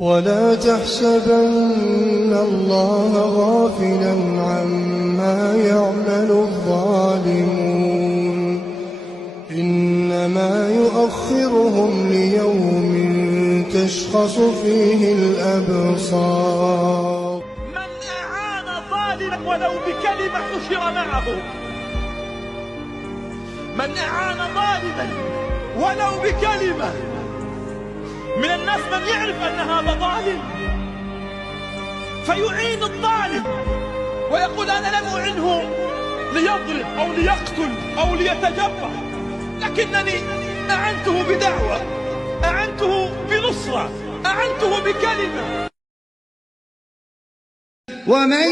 ولا تحسبن الله غافلا عما يعمل الظالمون إنما يؤخرهم ليوم تشخص فيه الأبصار. من أعان ظالما ولو بكلمة حشر معه، من أعان ظالما ولو بكلمة. من الناس من يعرف أن هذا ظالم فيعين الظالم ويقول أنا لم أعنه ليضرب أو ليقتل أو ليتجبر، لكنني أعنته بدعوة، أعنته بنصرة، أعنته بكلمة. ومن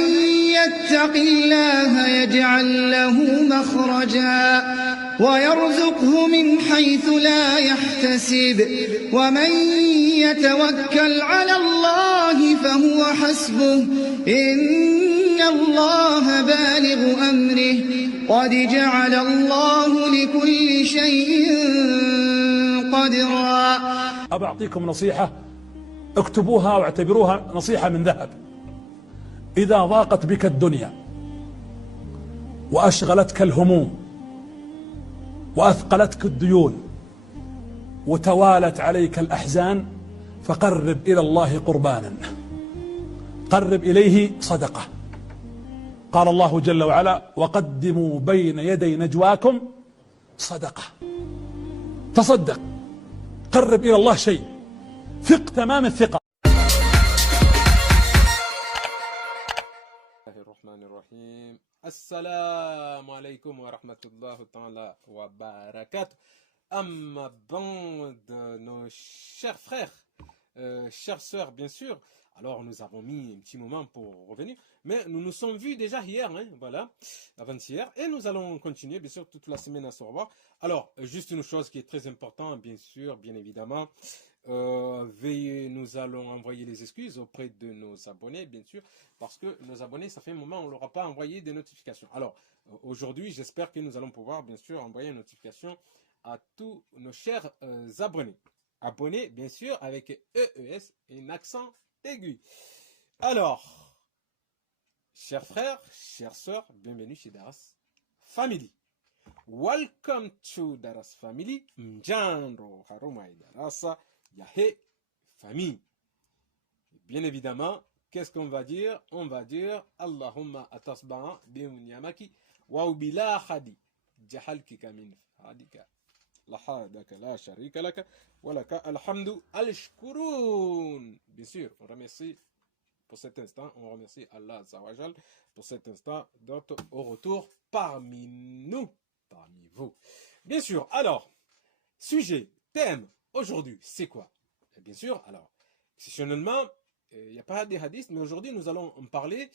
يتق الله يجعل له مخرجا ويرزقه من حيث لا يحتسب ومن يتوكل على الله فهو حسبه إن الله بالغ أمره قد جعل الله لكل شيء قدرا. أبى أعطيكم نصيحة اكتبوها واعتبروها نصيحة من ذهب. إذا ضاقت بك الدنيا وأشغلتك الهموم وأثقلتك الديون وتوالت عليك الأحزان فقرب إلى الله قربانا، قرب إليه صدقة. قال الله جل وعلا وقدموا بين يدي نجواكم صدقة. تصدق، قرب إلى الله شيء، ثق تمام الثقة. الرحمن الرحيم. السلام عليكم ورحمة الله تعالى وbarakatuh. De nos chers frères, chères sœurs, bien sûr. Alors, nous avons mis un petit moment pour revenir, mais nous nous sommes vus déjà hier, voilà, avant-hier, et nous allons continuer, bien sûr, toute la semaine à se revoir. Alors, juste une chose qui est très importante, bien sûr, bien évidemment, veuillez, nous allons envoyer les excuses auprès de nos abonnés, bien sûr, parce que nos abonnés, ça fait un moment, on ne leur a pas envoyé des notifications. Alors, aujourd'hui, j'espère que nous allons pouvoir, bien sûr, envoyer une notification à tous nos chers abonnés. Abonnés, bien sûr, avec EES et un accent aigu. Alors, chers frères, chères sœurs, bienvenue chez Daras Family. Welcome to Daras Family. Mjanro Harumai Darasa Yahe Famille. Bien évidemment, qu'est-ce qu'on va dire? On va dire Allahumma atasba'a bi'unyamaki wa ubila khadi jahal kikamin hadika la hadaka la sharika laka wa laka alhamdu al-shkurun. Bien sûr, on remercie pour cet instant, on remercie Allah Azawajal pour cet instant d'autre au retour parmi nous, parmi vous. Bien sûr, alors, sujet, thème, aujourd'hui, c'est quoi? Bien sûr, alors, exceptionnellement, il n'y a pas des hadiths, mais aujourd'hui, nous allons en parler.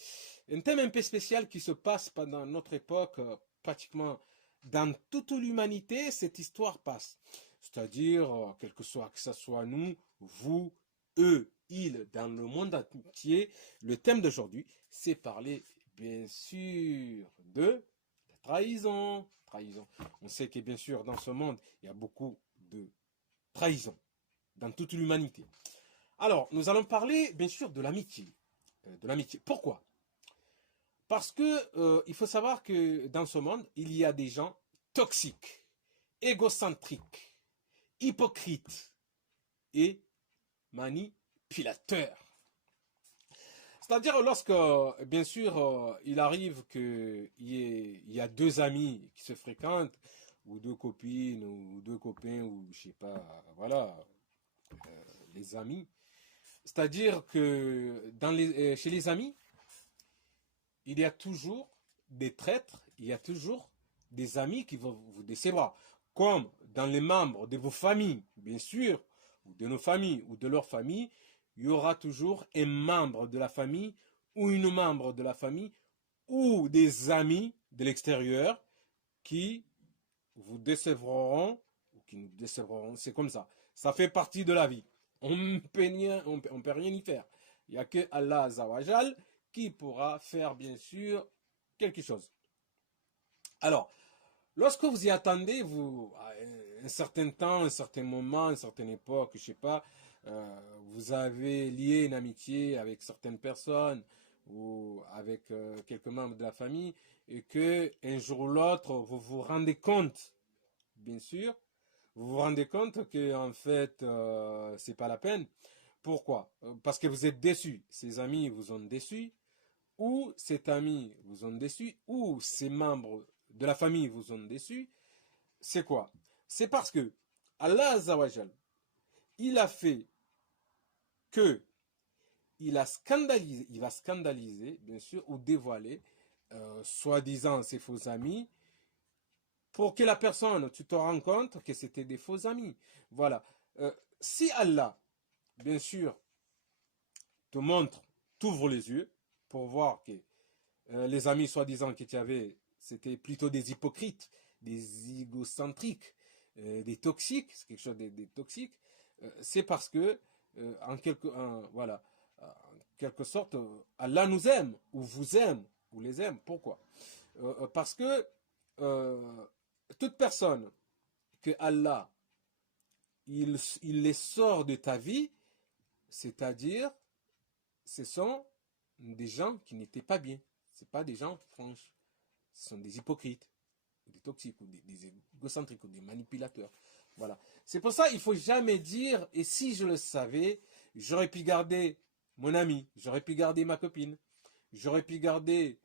Un thème un peu spécial qui se passe pendant notre époque, pratiquement dans toute l'humanité, cette histoire passe. C'est-à-dire, quel que ce soit nous, vous, eux, ils, dans le monde entier, le thème d'aujourd'hui, c'est parler, bien sûr, de trahison. Trahison. On sait que, bien sûr, dans ce monde, il y a beaucoup de trahison, dans toute l'humanité. Alors, nous allons parler, bien sûr, de l'amitié. Pourquoi? Parce que il faut savoir que dans ce monde, il y a des gens toxiques, égocentriques, hypocrites et manipulateurs. C'est-à-dire lorsque, bien sûr, il arrive qu'il y a deux amis qui se fréquentent, ou deux copines, ou deux copains, ou je sais pas, voilà, les amis. C'est-à-dire que chez les amis, il y a toujours des traîtres, il y a toujours des amis qui vont vous décevoir. Comme dans les membres de vos familles, bien sûr, ou de nos familles, ou de leur famille, il y aura toujours un membre de la famille, ou une membre de la famille, ou des amis de l'extérieur qui vous décevront, ou qui nous décevront. C'est comme ça. Ça fait partie de la vie. On ne peut rien y faire. Il n'y a que Allah Azawajal qui pourra faire, bien sûr, quelque chose. Alors, lorsque vous y attendez, vous, à un certain temps, un certain moment, une certaine époque, je ne sais pas, vous avez lié une amitié avec certaines personnes ou avec quelques membres de la famille et que un jour ou l'autre, vous vous rendez compte, bien sûr, vous vous rendez compte que en fait, c'est pas la peine. Pourquoi? Parce que vous êtes déçu. Ces amis vous ont déçu, ou cet ami vous ont déçu, ou ces membres de la famille vous ont déçu. C'est quoi? C'est parce que Allah Azzawajal, il a fait que il va scandaliser, bien sûr, ou dévoiler, soi-disant ses faux amis, pour que la personne, tu te rends compte que c'était des faux amis. Voilà. Si Allah, bien sûr, te montre, t'ouvre les yeux, pour voir que les amis soi-disant que tu avais, c'était plutôt des hypocrites, des égocentriques, des toxiques, c'est quelque chose de toxique, c'est parce que, en quelque sorte, Allah nous aime, ou vous aime, ou les aime. Pourquoi? Parce que toute personne que Allah, il les sort de ta vie, c'est-à-dire, ce sont des gens qui n'étaient pas bien. Ce pas des gens franches. Ce sont des hypocrites, ou des toxiques, ou des égocentriques, ou des manipulateurs. Voilà. C'est pour ça qu'il ne faut jamais dire, et si je le savais, j'aurais pu garder mon ami, j'aurais pu garder ma copine, j'aurais pu garder,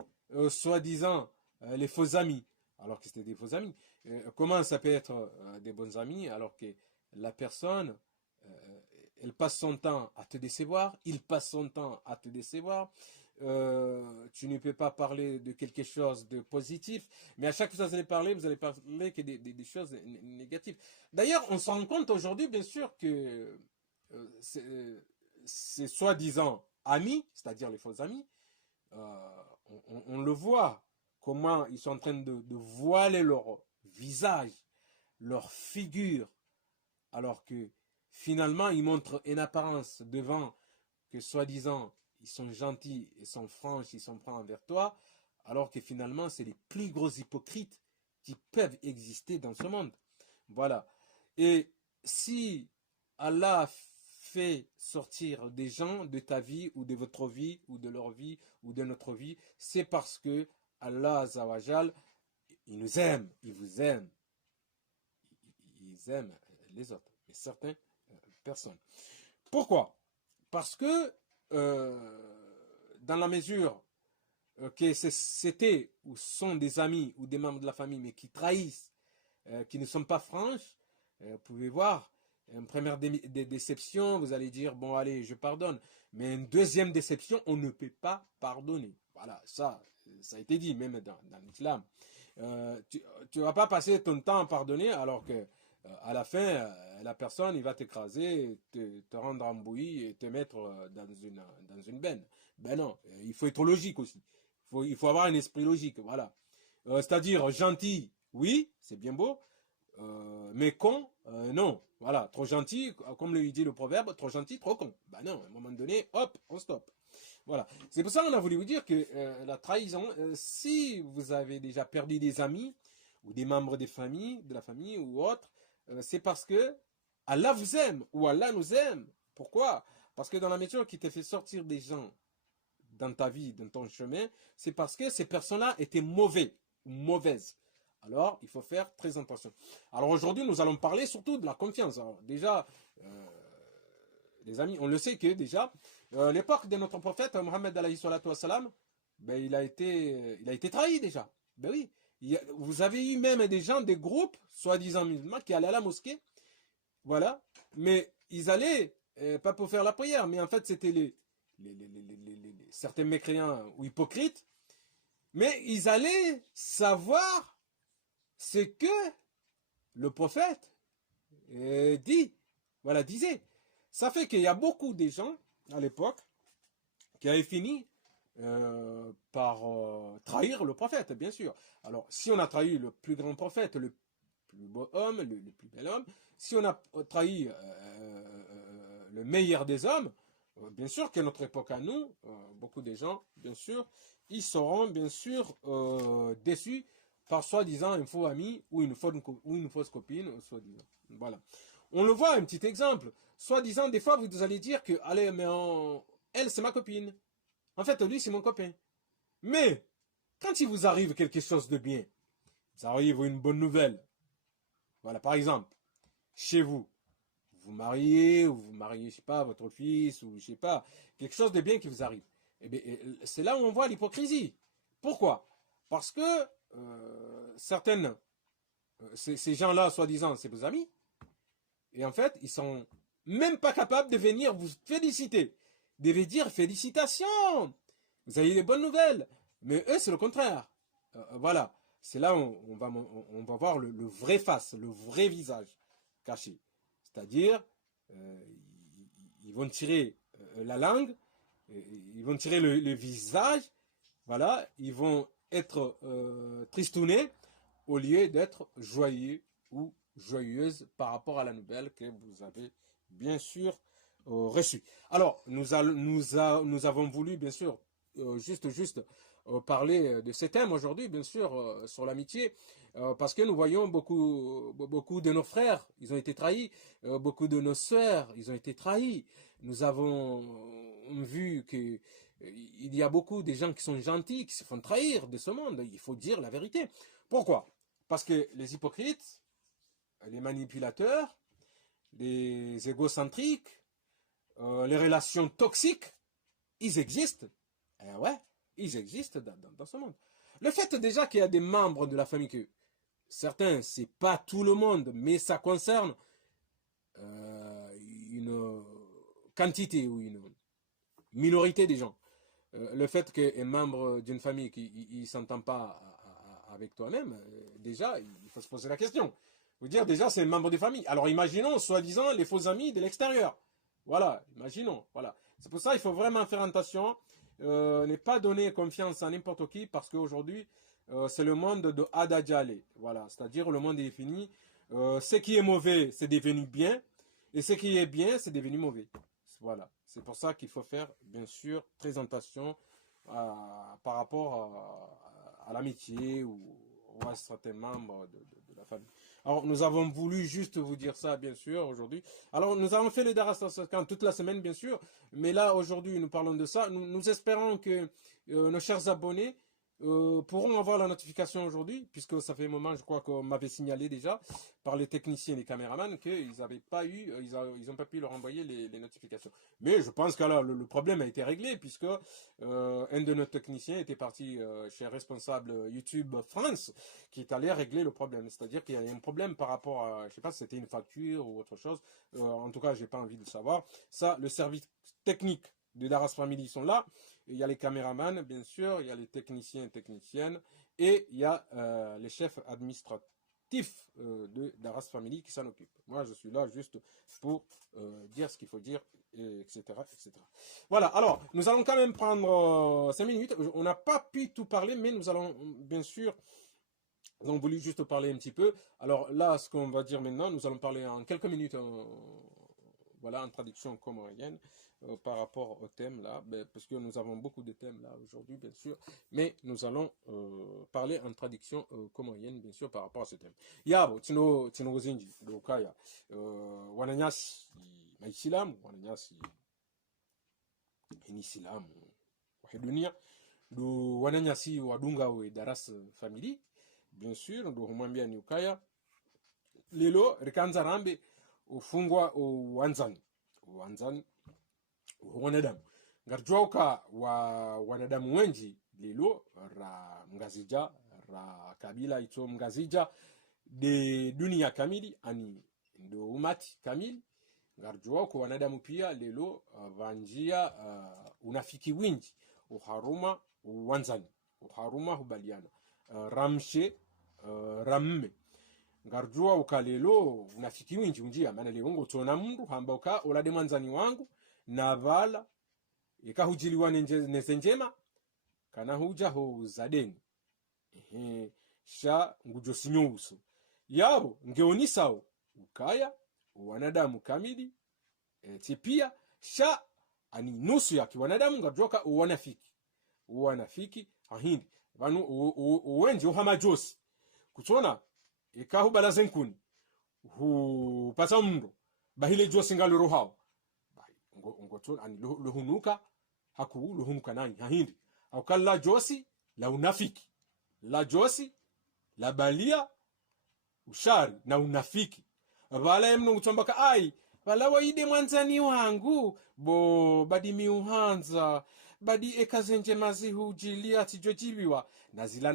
soi-disant, les faux amis, alors que c'était des faux amis. Comment ça peut être des bons amis, alors que la personne, elle passe son temps à te décevoir, il passe son temps à te décevoir, tu ne peux pas parler de quelque chose de positif, mais à chaque fois que vous allez parler que des choses négatives. D'ailleurs, on se rend compte aujourd'hui, bien sûr, que ces soi-disant amis, c'est-à-dire les faux amis, on le voit, comment ils sont en train de voiler leur visage, leur figure, alors que finalement, ils montrent une apparence devant que soi-disant, ils sont gentils, ils sont franches, ils sont francs envers toi, alors que finalement, c'est les plus gros hypocrites qui peuvent exister dans ce monde. Voilà. Et si Allah fait sortir des gens de ta vie, ou de votre vie, ou de leur vie, ou de notre vie, c'est parce que Allah Azzawajal, il nous aime, il vous aime. Ils aiment les autres, et certaines personnes. Pourquoi? Parce que dans la mesure que c'était ou sont des amis ou des membres de la famille, mais qui trahissent, qui ne sont pas franches, vous pouvez voir, une première déception, vous allez dire, bon allez, je pardonne. Mais une deuxième déception, on ne peut pas pardonner. Voilà, ça a été dit, même dans l'islam. Tu ne vas pas passer ton temps à pardonner alors que à la fin, la personne, il va t'écraser, te rendre en bouillie et te mettre dans une benne. Ben non, il faut être logique aussi. Il faut avoir un esprit logique, voilà. C'est-à-dire gentil, oui, c'est bien beau, mais con, non. Voilà, trop gentil, comme le dit le proverbe, trop gentil, trop con. Ben non, à un moment donné, hop, on stoppe. Voilà. C'est pour ça qu'on a voulu vous dire que la trahison, si vous avez déjà perdu des amis, ou des membres de la famille ou autres, c'est parce que Allah vous aime, ou Allah nous aime. Pourquoi? Parce que dans la mesure qui te fait sortir des gens dans ta vie, dans ton chemin, c'est parce que ces personnes-là étaient mauvais ou mauvaises. Alors, il faut faire très attention. Alors aujourd'hui, nous allons parler surtout de la confiance. Alors, déjà, les amis, on le sait que déjà, l'époque de notre prophète, Mohammed alayhi salatu wassalam, ben, il a été trahi déjà. Ben oui. Vous avez eu même des gens, des groupes, soi-disant musulmans, qui allaient à la mosquée, voilà, mais ils allaient, pas pour faire la prière, mais en fait c'était certains mécréants ou hypocrites, mais ils allaient savoir ce que le prophète disait. Ça fait qu'il y a beaucoup de gens, à l'époque, qui avaient fini par trahir le prophète, bien sûr. Alors, si on a trahi le plus grand prophète, le plus beau homme, le plus bel homme, si on a trahi le meilleur des hommes, bien sûr qu'à notre époque à nous, beaucoup de gens, bien sûr, ils seront bien sûr déçus par soi-disant un faux ami ou une fausse copine, soi-disant. Voilà. On le voit, un petit exemple. soi-disant, des fois, vous allez dire que, allez, mais elle, c'est ma copine. En fait, lui, c'est mon copain. Mais, quand il vous arrive quelque chose de bien, ça arrive une bonne nouvelle. Voilà, par exemple, chez vous, vous mariez, ou vous mariez, je sais pas, votre fils, ou je sais pas, quelque chose de bien qui vous arrive. Eh bien, c'est là où on voit l'hypocrisie. Pourquoi? Parce que certaines, ces gens-là, soi-disant, c'est vos amis, et en fait, ils sont même pas capables de venir vous féliciter, de vous dire félicitations, vous avez des bonnes nouvelles. Mais eux, c'est le contraire. Voilà, c'est là où on va voir le vrai face, le vrai visage caché. C'est-à-dire, ils vont tirer la langue, ils vont tirer le visage, voilà, ils vont être tristounés au lieu d'être joyeux ou joyeuse par rapport à la nouvelle que vous avez bien sûr reçue. Alors, nous avons voulu bien sûr juste parler de ces thèmes aujourd'hui, bien sûr, sur l'amitié, parce que nous voyons beaucoup de nos frères, ils ont été trahis, beaucoup de nos sœurs, ils ont été trahis. Nous avons vu que il y a beaucoup de gens qui sont gentils, qui se font trahir de ce monde. Il faut dire la vérité. Pourquoi? Parce que les hypocrites, les manipulateurs, les égocentriques, les relations toxiques, ils existent. Ouais, ils existent dans ce monde. Le fait déjà qu'il y a des membres de la famille que certains, c'est pas tout le monde, mais ça concerne une quantité ou une minorité des gens. Le fait qu'un membre d'une famille qui ne s'entend pas avec toi-même, déjà, il faut se poser la question. Vous dire déjà, c'est un membre de famille. Alors imaginons, soi-disant, les faux amis de l'extérieur. Voilà, imaginons. Voilà. C'est pour ça qu'il faut vraiment faire attention. Ne pas donner confiance à n'importe qui parce qu'aujourd'hui, c'est le monde de Adadjale. Voilà, c'est-à-dire le monde est fini. Ce qui est mauvais, c'est devenu bien. Et ce qui est bien, c'est devenu mauvais. Voilà. C'est pour ça qu'il faut faire, bien sûr, très attention par rapport à l'amitié ou à certains membres de la famille. Alors, nous avons voulu juste vous dire ça, bien sûr, aujourd'hui. Alors, nous avons fait le Daras Tassaskan toute la semaine, bien sûr. Mais là, aujourd'hui, nous parlons de ça. Nous espérons que nos chers abonnés pourront avoir la notification aujourd'hui, puisque ça fait un moment, je crois qu'on m'avait signalé déjà par les techniciens et les caméramans qu'ils n'avaient pas eu, ils n'ont pas pu leur envoyer les notifications. Mais je pense que là, le problème a été réglé, puisque un de nos techniciens était parti chez un responsable YouTube France, qui est allé régler le problème. C'est-à-dire qu'il y a un problème par rapport à, je sais pas si c'était une facture ou autre chose. En tout cas, j'ai pas envie de le savoir. Ça, le service technique de Daras Family sont là. Il y a les caméramans, bien sûr, il y a les techniciens et techniciennes, et il y a les chefs administratifs de Daras Family qui s'en occupent. Moi, je suis là juste pour dire ce qu'il faut dire, etc., etc. Voilà, alors, nous allons quand même prendre 5 minutes. On n'a pas pu tout parler, mais nous allons, bien sûr, nous avons voulu juste parler un petit peu. Alors là, ce qu'on va dire maintenant, nous allons parler en quelques minutes, voilà, en traduction comorienne, par rapport au thème là, parce que nous avons beaucoup de thèmes là aujourd'hui, bien sûr, mais nous allons parler en traduction comorienne, bien sûr, par rapport à ce thème. Yabo, tino zinji, dokaya, wananyasi maisilamu, wananyasi inisilamu wahedunia, do wananyasi wadunga we Daras Family, bien sûr, do humwambia ni ukaya, lelo rikanza rambe ufungwa uwanzani wanadamu ngarjwauka wa wanadamu wenji lelo ra mngazija ra kabila ito mngazija de dunia kamili ani ndo umati kamili ngarjwauka wanadamu pia lelo vanjia unafiki winji uharuma uwanzani uharuma hubaliana ramshe ramme ngarjua ukalelo unafiki winji unjia maana leo ngo tona mundu hambauka olade mwanzani wangu na vala ikahujiliwa nezenjema kana huja ho zadeni sha ngujo sinyuso yabo ngeonisao ukaya wanadamu kamili tipia sha ani nusu ya kiwanadamu ngarjoka wanafiki ahindi banu uwenje uhamajosi kutona ikahubala zenkuni hupata mndo bahile josi ngalo hao ngoto ani lohunuka haku lohunuka nani hahindi au kala josi la unafiki la josi la balia ushari na unafiki bala emno ngutombaka ai bala waide mwanzani wangu bo badi miuhanza badi ekazenje mazihujilia tijojibiwa na zila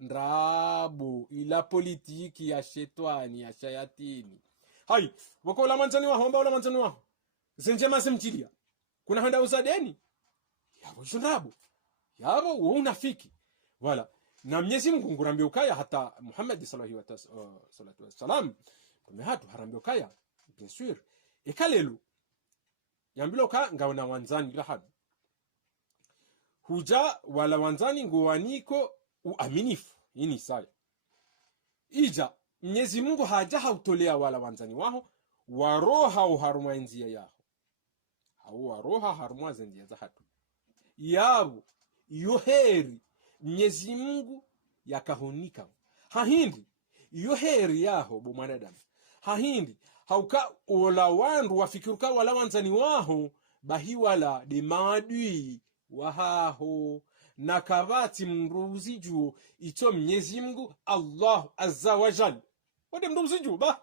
ndrabo ila politiki ya shetani ya shayatini hai wako la mwanzani waho mba ula mwanzani waho zenje mazimjilia kuna handa uzadeni yabo junabo yabo unafiki wala na Mwenyezi Mungu ngurambia ukaya hata Muhammad sallallahu alaihi wasallam kumehatu harambia ukaya bien sûr ekalelo yambilo ka ngaona wanzani rahabu huja wala wanzani nguwaniko uaminifu ini saya ija Mwenyezi Mungu haja hautolea wala wanzani waho waroha uharuma enzia yaho hau waroha haruma enzia za hatu yabo yoheri Mwenyezi Mungu yakahunika hahindi yoheri yaho bo mwanadamu hahindi hauka ola wandu wafikiruka wala wanzani waho bahi wala de maadui wahaho na kabati mruzijuo ito Mwenyezi Mungu Allah azza wa jalla wade mruzijuo ba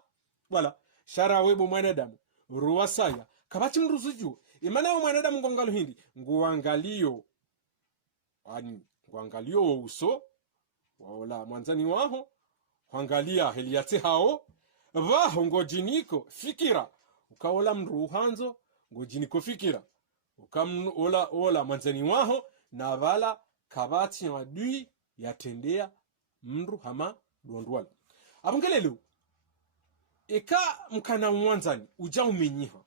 wala shara webo mwanadamu ruwasaya kabati mruzijuo imana mwanadamu ngongalo hindi nguangalio ani nguangalio uso wala mwanzani waho huangalia heliate hao vaho ngojiniko fikira ukaola mruhanzo ngojiniko fikira ola mwanzani waho na vala kabati adui yatendea mru hama duandwala abungelelo eka mkana mwanzani uja umenyiha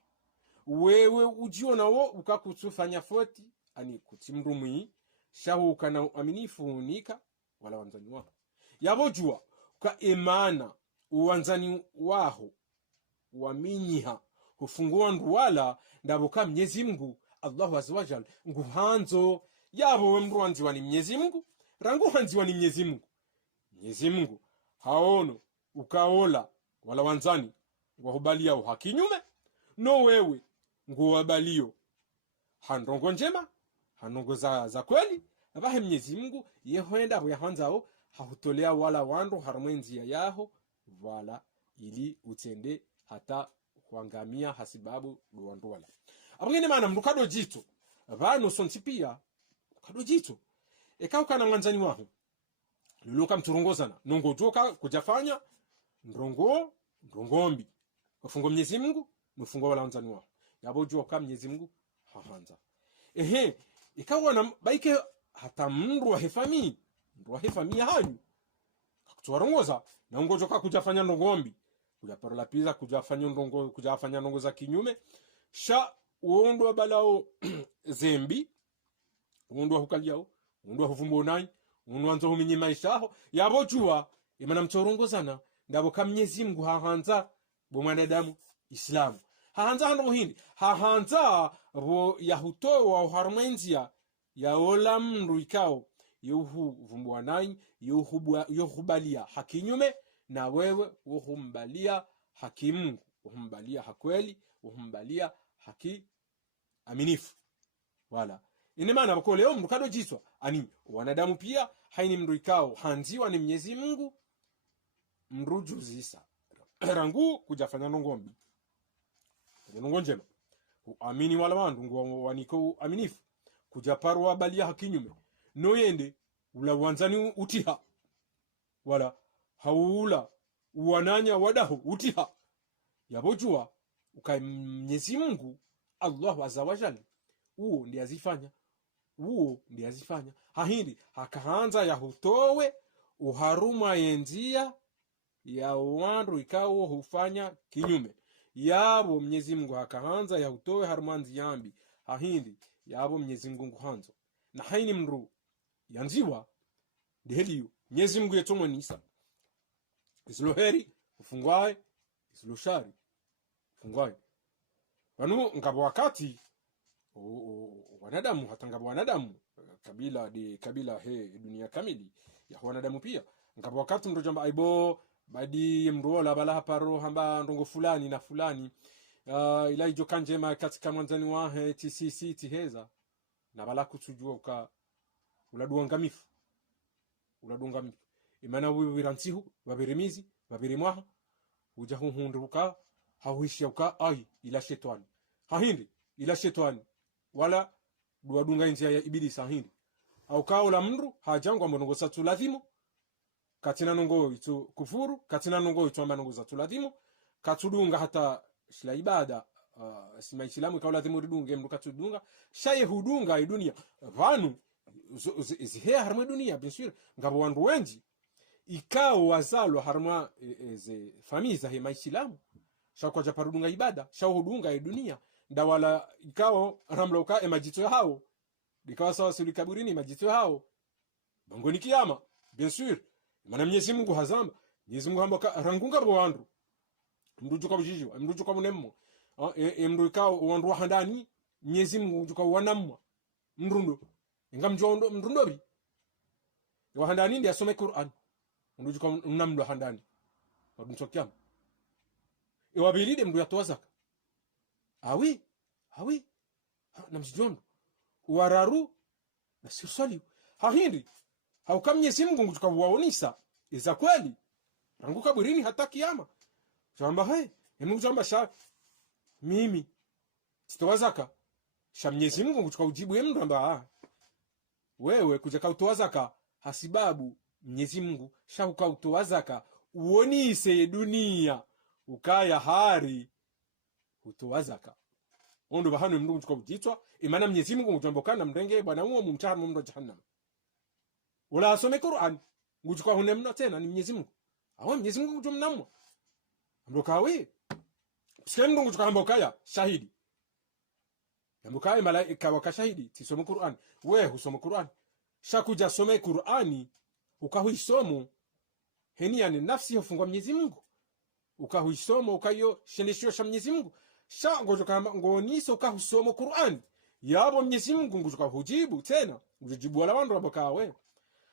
wewe ujiona wo ukakutufanya foti ani kutimrumwi shahu kana aminifu unika wala wanzani waho yabojua ka emana uwanzani waho waminyiha hufungua ndwala ndaboka Mwenyezi Mungu Allahu azza wa jalla nguhanzo yabo wemruanzi wani Mwenyezi Mungu rangu hanzi wani Mwenyezi Mungu Mwenyezi Mungu haono ukaola wala wanzani wahubalia uhakinyume no wewe nguwabalio handongo njema handongo za kweli abahe Mwenyezi Mungu yehoenda bo yahanzao hahutolea wala wandu harumwenzi yaho wala ili utende hata kuangamia hasibabu duwandu wala abungene mana mrukado jito vano sontipia kado jito ekauka na mwanzani waho luluka mturongozana nongo joka kujafanya ndongombi ufungo Mwenyezi Mungu nufungo wala wanzani waho yabojua kama Mwenyezi Mungu hahanza ikawa na baike hata mndu wa hefami hanyu kutuwarongoza na ngojoka kujafanya ndongombi kujaparola piza kujafanya ndongo za kinyume sha uondo wa balao zembi uondo wa hukaliao uondo wa huvumbo nai uondo wanzo huminyi maishaho yabojua imana mtorongozana ndabo ka Mwenyezi Mungu hahanza bo mwanadamu Islamu hahanza hando muhindi hahanza bo yahutoa uharumenzia yaola mndu ikao yuhu vumbo nai yuhubalia hakinyume na wewe uhumbalia hakimungu uhumbalia hakweli uhumbalia haki aminifu wala ine maana bako leo mrukado jiswa ani wanadamu pia haini mruikao hanziwa ni Mwenyezi Mungu mrujuzisa rangu kujafanya nongombi njema uamini wala wandu ngo waniko aminifu kujaparwa balia hakinyume no yende ula wanzani utiha wala haula uwananya wadahu utiha yabojua ukai Mwenyezi Mungu Allah azza wa jalla uo ndiye azifanya hahindi hakaanza yahutowe uharuma yenzia ya wandu ikao hufanya kinyume yabo Mwenyezi Mungu hakaanza yahutowe harumanzi yambi hahindi yabo Mwenyezi Mungu hanzo na haini mru yanziwa deheliyo Mwenyezi Mungu yetomwe nisa isloheri ufungwae isloshari ufungwae wanu ngabo wakati wanadamu hata ngabo wanadamu kabila he dunia kamili ya wanadamu pia ngabo wakati ndo jamba aibo badi mruola bala haparo hamba ndongo fulani na fulani ila ijo kanjema katika mwanzani wahe TCC tiheza na bala kutujua uka uladuangamifu imana wirantihu babirimizi babirimwaha ujahu hunduka hauhishauka ai ila shetani hahindi ila shetani wala duadunga njia ya ibilisi hahindi au kaola mndu hajangwa mbongo satu lazimo katina nongo itu kufuru katina nongo itu ambanongo za tuladhimo katudunga hata shila ibada sima islamu kaula dhimu ridunge mdu katudunga shaye hudunga dunia vanu zihe harma dunia bien sûr ngabo wandu wenji ikao wazalo harma ze famii za hema islamu shakwa japarudunga ibada shao hudunga dunia ndawala ikao ramla uka emajito hao dikawa sawa suli kaburini majito hao bangoni kiyama bien sûr mana Mwenyezi Mungu hazamba Mwenyezi Mungu hamba rangunga bwandu mrujuka bujiji mrujuka bunemmo mrujuka wandu handani Mwenyezi Mungu mrujuka wanamma mrundo ngamjondo mrundobi wahandani ndi asome Qur'an mrujuka namlo handani wadunchokyam wabilide mru yatwazaka awi namjijondo wararu na sirsali hahindi hauka Mwenyezi Mungu mrujuka waonisa iza kweli ranguka burini hata kiyama jamba hai Mungu jamba sha mimi sitowazaka sha Mwenyezi Mungu mrujuka ujibu yemndo amba wewe kuja kautowazaka hasibabu Mwenyezi Mungu sha ukautowazaka uonise dunia ukaya hari utowazaka ondo bahano mndu mrujuka ujitwa imana Mwenyezi Mungu mtambokana mrenge bwana uo mumtaha mumdo jahannam wala asome Qur'an ngujuka hunemna tena ni Mwenyezi Mungu awe Mwenyezi Mungu mtumnamwa ambokawe psendo ngujuka ambokaya shahidi ambokaye malaika wakashahidi tisome Qur'an we husome Qur'an shakuja some Qur'ani ukahuisomo heniani nafsi hufungwa Mwenyezi Mungu ukahuisomo ukayo shendeshio sha Mwenyezi Mungu sha ngujuka ngonisa ukahusomo Qur'an yabo Mwenyezi Mungu ngujuka hujibu tena ujibu wala wandu ambokawe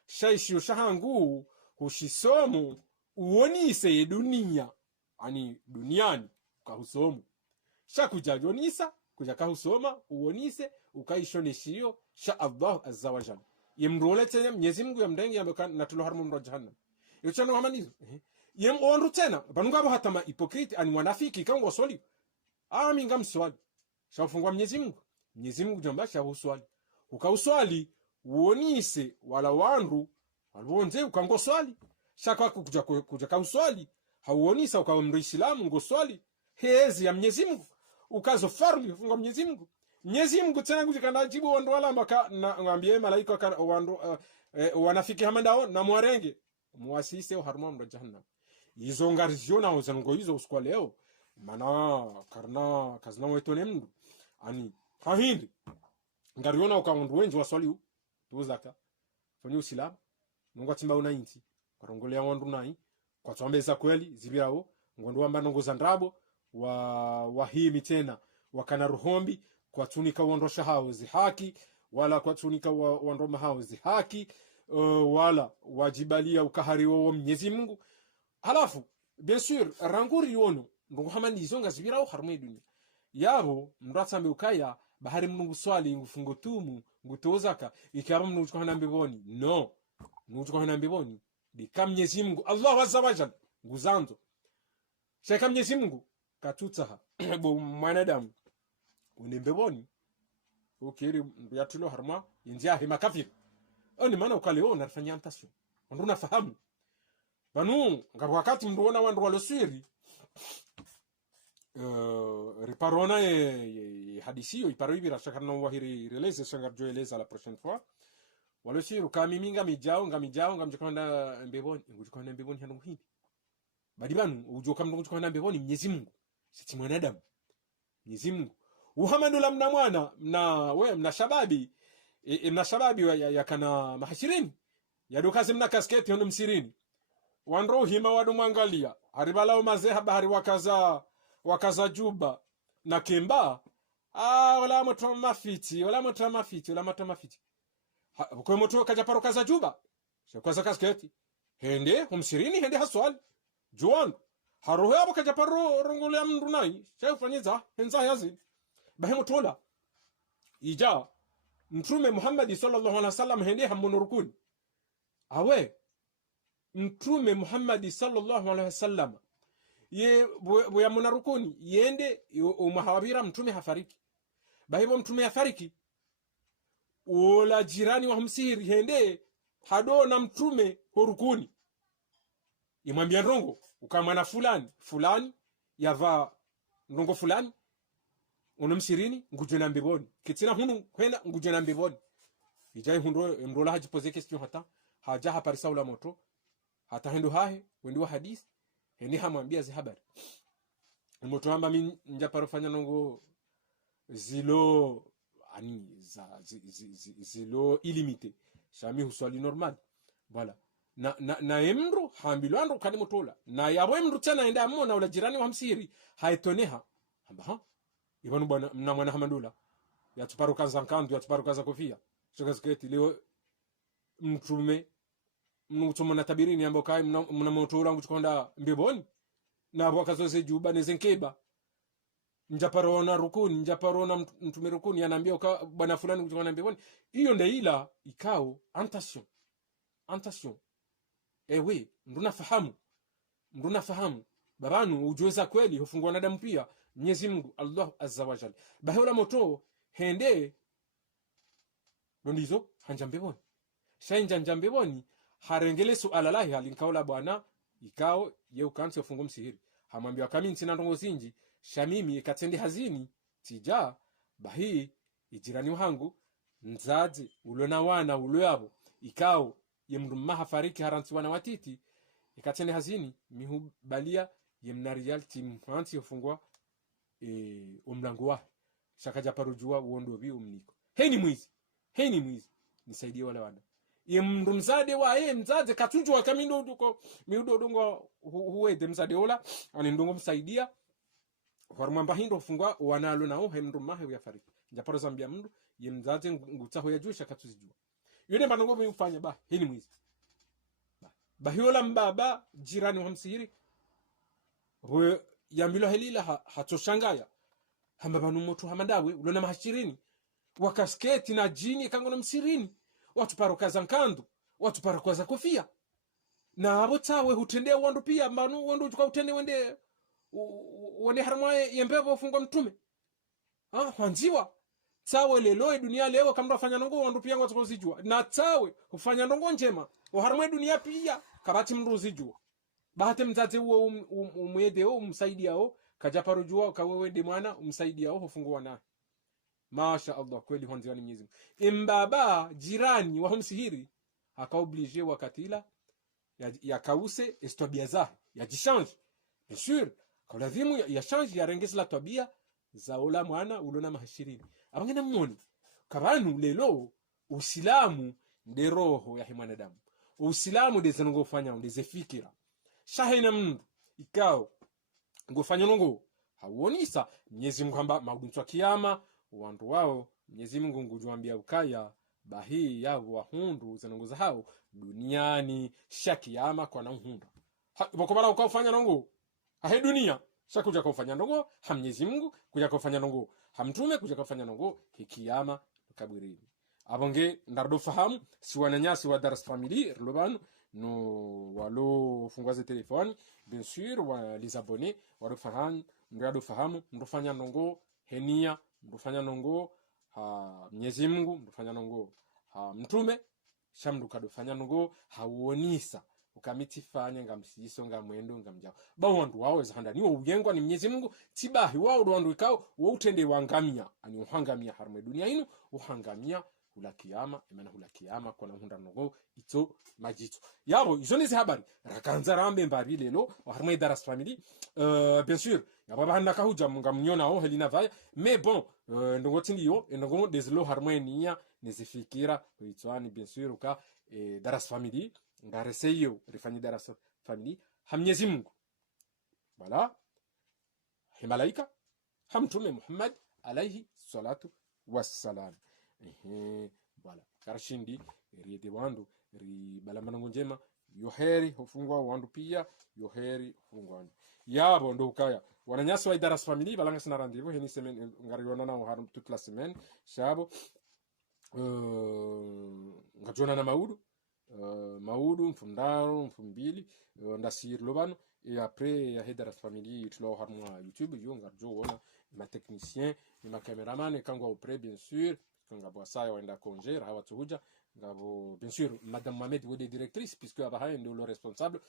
shaishio shahangu hushisomo uonise dunia ani duniani ukahusomo shakujajonisa kuja kahusoma uonise ukaishoneshio sha Allah azza wa jalla yemrole tena Mwenyezi Mungu yamdengi yameka natulo harmu mro jahannam yochano hamanizo yem onru tena banungabo hatama hypocrite ani wanafiki kango swali ngam swali shafungwa Mwenyezi Mungu jamba shahuswali ukauswali uonise wala wandu walonze ukango swali shaka kuja kauswali hauonisa ukawa Islamu ngoswali hezi ya Mwenyezi Mungu ukazo farli funga Mwenyezi Mungu tena kujikana jibu wandu wala maka na ngambie malaika wandu wanafiki hamandao na mwarenge muasise harma mro jahannam hizo ngarizona uzango hizo uskwa leo mana karna kazna wetone mndu ani hahindi ngariona ukaundu wenji waswali tuzaka fanyo Uislamu nunga timba unainti karongolea wandu nai kwa twambeza kweli zibirao ngondo wamba nongoza ndrabo wa himi tena wakana ruhombi kwa tunika wondosha hao zihaki wala kwa tunika wondoma hao zihaki wala wajibalia ukahariwa wa Mwenyezi Mungu halafu bien sûr ranguri yono ndungu hamani izonga zibirao harumwe dunia yabo mratsambe ukaya bahari mnungu swali ngufungo tumu ngutozaka ikaba mnungu chukana mbiboni no mnungu chukana mbiboni dika Mwenyezi Mungu Allah azza wa jalla nguzanzo shaka Mwenyezi Mungu katutaha bo mwanadamu unembeboni ukiri yatulo harma injia hima kafir oni maana ukaleo nafanya antasio ndo nafahamu banu ngabo wakati mnduona wandu walosiri riparona hadisio iparo ibira shakana wahiri releze shangarjo eleza la prochaine fois walosiri kamimi ngamijao mbeboni ngujikona mbeboni hanu hivi badi banu ujoka mndu ngujikona mbeboni Mwenyezi Mungu siti mwanadamu Mwenyezi Mungu uhamandula mna mwana mna shababi mna shababi ya kana mahashirini yadukaze mna kasketi hono msirini wanro hima wadu mwangalia haribalao mazeha bahari wakaza juba na kemba wala moto mafiti kwa moto kaja paro kaza juba shakwaza kasketi hende humsirini hende haswali joan haroho yabo kajaparo rongole ya mndu nai chafanyiza henza yazi bahemo tola ija mtume Muhammad sallallahu alaihi wasallam hende hamonurukuni awe mtume Muhammad sallallahu alaihi wasallam ye boya monarukuni yende umahawabira mtume hafariki bahibo mtume hafariki wala jirani wa msihiri hende hado na mtume horukuni imwambia ndongo ukamwana fulani yava ndongo fulani unomsirini ngujwe na mbiboni kitina hunu kwenda ngujwe na mbiboni ijai ndola haji pose question hata haja haparisa ula moto hata hendo hahe wendiwa hadisi hendi hamwambia zi habari moto hamba mi njaparo fanya nongo zilo ani zilo illimité shami huswali normal voilà na emru hambilwando kani motola na yabo emru tena enda amona ula jirani wa msiri haitoneha hamba ha ibanu bwana mna mwana hamandula yatuparuka zankandu yatuparuka za kofia shokaziketi leo mtume mnutumo na tabirini ambao kai mna motola nguchukonda mbeboni na wakazoze juba nezenkeba njaparona rukuni njaparona mtume rukuni anaambia bwana fulani nguchukonda mbeboni hiyo ndio ila ikao antation ewe nduna fahamu babanu ujueza kweli hufungwa na damu pia Mwenyezi Mungu Allah azza wa jalla bahola moto hende ndondizo hanjambeboni shainja njambeboni harengele suala lahi halinkaula bwana ikao ye ukansi ufungo msihiri hamwambia kama ntina ndongo zinji shamimi katende hazini tija bahi ijirani wangu nzazi ulona wana uloyabo ikao ye mndu mahafariki haranti wana watiti ikatende hazini mihubalia ye mnarial tim hansi ufungwa umlango wa shakaja parujua uondo bi umniko heni mwizi nisaidie wale wana ye mndu mzade wa mzaze katunjwa kamindo duko miudo dongo huwede mzade ola ani ndongo msaidia farumamba hindo fungwa wanalo nao he mndu mahe yafariki njaparo zambia mndu ye mzaze ngutaho ya jusha katuzijua yule mbanongo mfanya ba heni mwizi ba hiola mbaba jirani wa msihiri huyo yambilo helila hatoshangaya hamba banu moto hamandawe ulona mahashirini wakasketi na jini kangono msirini watu parokaza nkandu watu parokaza kofia na abo tawe hutendea wandu pia manu wandu tuka utende wende haramaye yembebo fungwa mtume hanjiwa tawe lelo dunia leo kamra fanya ndongo wandu pia ngotso kuzijua na tawe ufanya ndongo njema uharamaye dunia pia kabati mndu zijua bahate mzazi uo umwedeo umsaidiao kajaparujua kawewe de mwana umsaidiao hufungua na masha Allah kweli honziani Mwenyezi Mungu imbaba jirani wa msihiri akaoblige wakatila ya kause estobia za ya jichange bien sûr kwa lazimu ya change ya rengesi la tabia za ola mwana ulona mahashirini abangena mmoni kabanu lelo uislamu nde roho ya mwanadamu uislamu dezengo ufanya ndeze fikira shahina mndu ikao ngofanya nongo hauonisa Mwenyezi Mungu hamba maudunzwa kiyama wandu wao Mwenyezi Mungu ngujuambia ukaya bahi yao wahundu zenongoza hao duniani shakiyama kwa na hundu bokobala ukafanya nongo ahe dunia shakuja kufanya nongo ha Mwenyezi Mungu kuja kufanya nongo hamtume kuja kufanya nongo kiyama kaburini abonge ndardo fahamu si wananyasi wa Daras Family rlobanu no walo fungwaze telefoni bien sûr wa les abonnés walo fahamu ndardo fahamu ndofanya nongo henia ndofanya nongo ha Mwenyezi Mungu ndofanya nongo ha mtume shamdu kadofanya nongo hauonisa ukamiti fanya ngamsiso ngamwendo ngamjao ba wandu wao zahanda niwo ugengwa ni Mwenyezi Mungu tibahi wao wandu ikao wo utende wangamia ani uhangamia harme dunia ino uhangamia hula kiyama imana hula kiyama kona hunda nongo ito majito yabo izo nizi habari rakanza rambe mbari lelo harme Daras Family bien sûr yaba bahanda kahuja ngamnyona o helina vaya mais bon ndongo tindiyo ndongo deslo harme niya nizifikira itwani bien sûr ka Daras Family ngareseyo rifanyi Daras Family Mwenyezi Mungu wala malaika hamtume Muhammad alayhi salatu wassalam voilà karashindi riede wandu ri balamana njema yoheri hufungwa wandu pia yoheri hufungwa yabo ndo ukaya wananyasi wa Idaras Family balanga sina rendez-vous heni semaine ngariona na harum toute la semaine shabo ngajona na maudu mfundaro mfumbili ndasir lobano et après ya Idaras Family tulo harma YouTube yo ngarjo wona ma technicien et ma caméraman et kangwa auprès bien sûr kangwa ça wenda congé rawa tuja ngabo bien sûr madame Mohamed ou des directrices puisque abaha ndo le responsable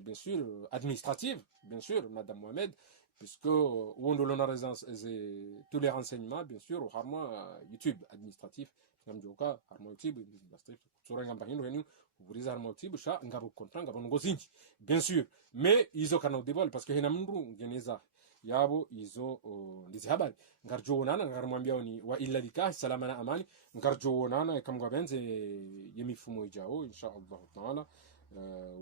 bien sûr administrative bien sûr madame Mohamed puisque on donne tous les renseignements bien sûr au harma YouTube administratif ngamjoka harma YouTube administratif sorenga mbahino henu uburiza harma YouTube sha ngabo contrat ngabo ngozinji bien sûr mais izo kana dévoile parce que hena mndu ngeneza yabo izo ndizi habari ngarjo nana ngarmwambia ni wa illa likah salama na amani ngarjo nana kamgwa benze yemifumo ijao inshallah taala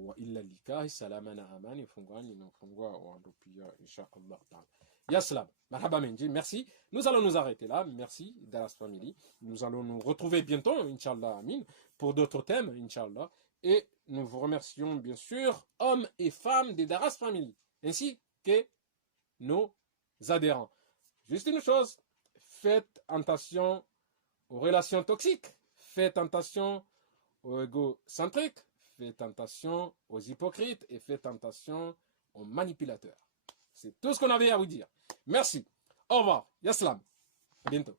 wa illa likah salama na amani fungani na fungwa wa ndopia inshallah taala yaslam marhaba menji merci nous allons nous arrêter là merci Idaras Family nous allons nous retrouver bientôt inshallah amin pour d'autres thèmes inshallah et nous vous remercions bien sûr hommes et femmes d'Idaras Family ainsi que nos adhérents. Juste une chose, faites attention aux relations toxiques, faites attention aux égocentriques, faites attention aux hypocrites et faites attention aux manipulateurs. C'est tout ce qu'on avait à vous dire. Merci. Au revoir. Yaslam. À bientôt.